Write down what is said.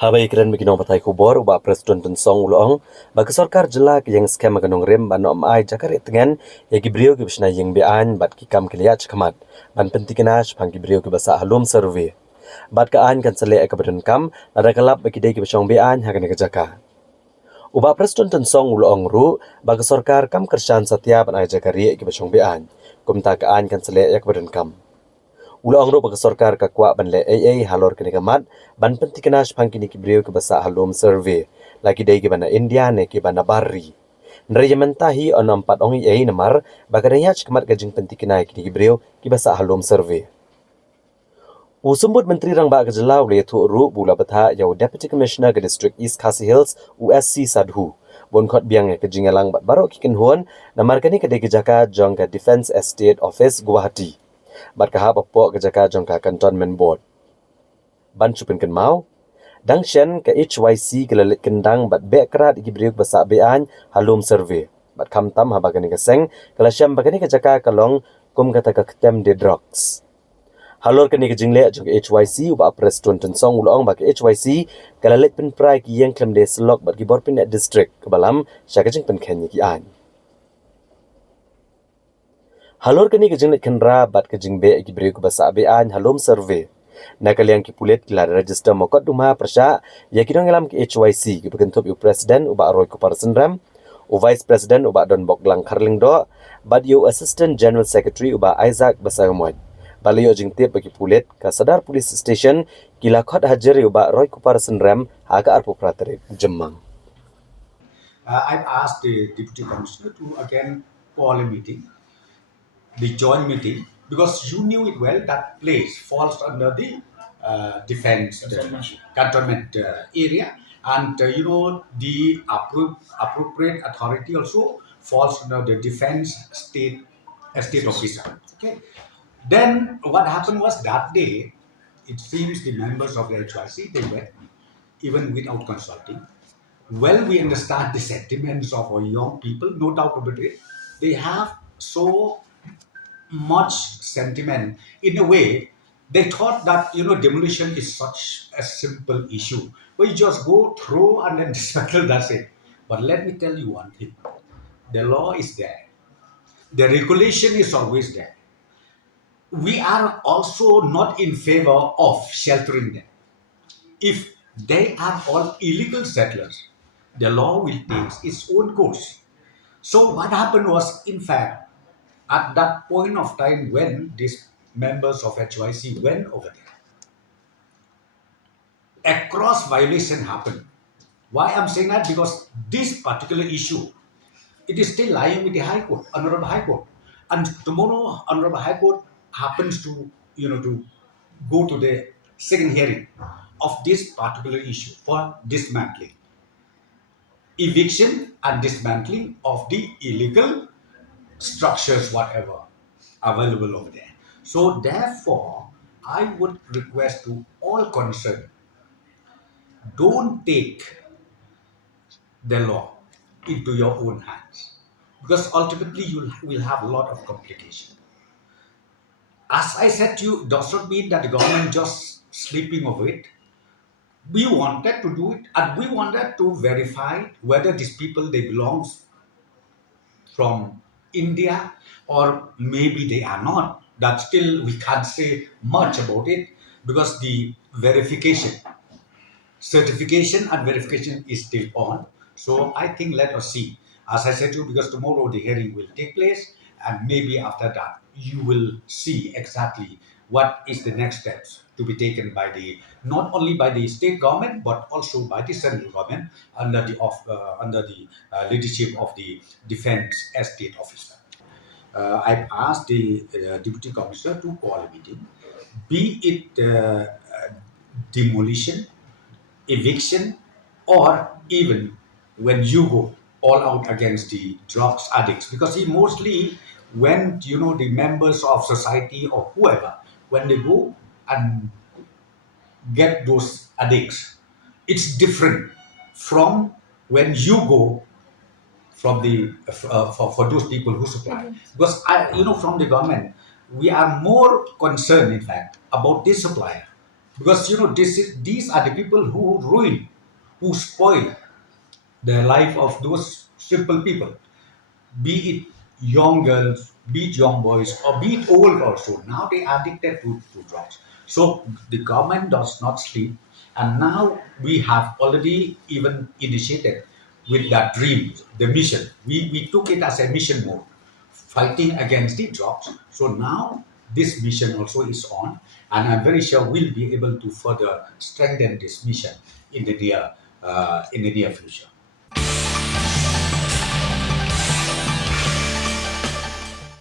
Habai keren bikinong patay kubor uba Prestone tensong uloong bagi sorkar jela ki yang scam maganong rem ban om ai jakar itengen ya gibrio ki bisna yang beaiñ bat ki kam kiliya chkamat ban pentikinash pang gibrio ki basa Lum Survey bat ka an kan sele ka badun kam ada kalap bagi dei ki bisong beaiñ hagan ka jaka uba Prestone tensong uloong ru bagi sorkar kam kershan satya ban ai jakari ki bisong beaiñ kumta ka an kan sele ka badun kam Ulang ro bagi sorkar ka kwa ban le AA halor kini kamat ban pentikinash pang kini kibriyo ke basa Lum Survey lagi dai ke bana India ne ke bana Barri. Nreja mentahi on 4 ongi AA namar bagadanya kamat gajing pentikinai kini kibriyo ke basa Lum Survey. Usumbut Menteri Rang Ba Kejelau le tu ru bula betha yau Deputy Commissioner ke District East Khasi Hills USC Sadhu. Bon khot biang ke jingalang bat baro kikin huan namar kani ke dei jaka jong ke Defence Estate Office Guwahati. Bat kahap apok ke jaka jong ka Cantonment Board. Ban chupin kan mau. Dang shen ke HYC ke lelit kendang bat bekrat igibriuk basa beaiñ Lum Survey. Bat kam tam habagani ke seng ke lasyam bagani ke jaka kalong kum kata ke ketem de drugs. Halor kani ke jingle jong ke HYC uba Prestone tensong ulong ba ke HYC ke lelit pen prai ki yang klem de selok bat gibor pin district ke balam syakajing pen kenya ki an. Halor kani ke jinglet kenra bat ke jingbe gibriuk basa beaiñ Lum Survey. Nakaliang ki pulet kila register mokot dumha persya ya kidong elam ki HYC ki bekentup yu president uba Roy Kuparsen Ram, u vice president uba Don Boklang Karlingdo, bad yu assistant general secretary uba Isaac Basagamwan. Balayo jingtip bagi pulet ka Sadar Police Station kila khot hajar uba Roy Kuparsen Ram haga arpu praterik Jemmang. I've asked the Deputy Commissioner to again call a meeting, the joint meeting, because you knew it well that place falls under the defense cantonment area, and the appropriate authority also falls under the defense state officer. Okay. Then what happened was that day, it seems the members of the HYC, they went even without consulting. Well, we understand the sentiments of our young people, no doubt about it. They have so much sentiment. In a way, they thought that demolition is such a simple issue. Where you just go through and then dismantle, that's it. But let me tell you one thing: the law is there, the regulation is always there. We are also not in favor of sheltering them. If they are all illegal settlers, the law will take its own course. So what happened was, in fact, at that point of time when these members of HYC went over there, a cross violation happened. Why I'm saying that? Because this particular issue, it is still lying with the High Court, Honorable High Court. And tomorrow, Honorable High Court happens to, to go to the second hearing of this particular issue for dismantling, eviction and dismantling of the illegal structures, whatever available over there. So therefore, I would request to all concerned, don't take the law into your own hands, because ultimately you will have a lot of complication. As I said to you, does not mean that the government just sleeping over it. We wanted to do it, and we wanted to verify whether these people, they belong from India or maybe they are not. That still we can't say much about it, because the certification and verification is still on. So I think let us see. As I said to you, because tomorrow the hearing will take place, and maybe after that you will see exactly what is the next steps to be taken by the, not only by the state government but also by the central government under the leadership of the defense estate officer. I've asked the deputy commissioner to call a meeting, be it demolition, eviction, or even when you go all out against the drugs addicts, because he mostly, when the members of society or whoever, when they go and get those addicts, it's different from when you go from the for those people who supply. Because from the government, we are more concerned, in fact, about this supplier because these are the people who ruin, who spoil the life of those simple people, be it young girls, be it young boys, or be it old also. Now they are addicted to drugs. So the government does not sleep. And now we have already even initiated with that dream, the mission. We took it as a mission mode, fighting against the drugs. So now this mission also is on, and I'm very sure we'll be able to further strengthen this mission in the near future.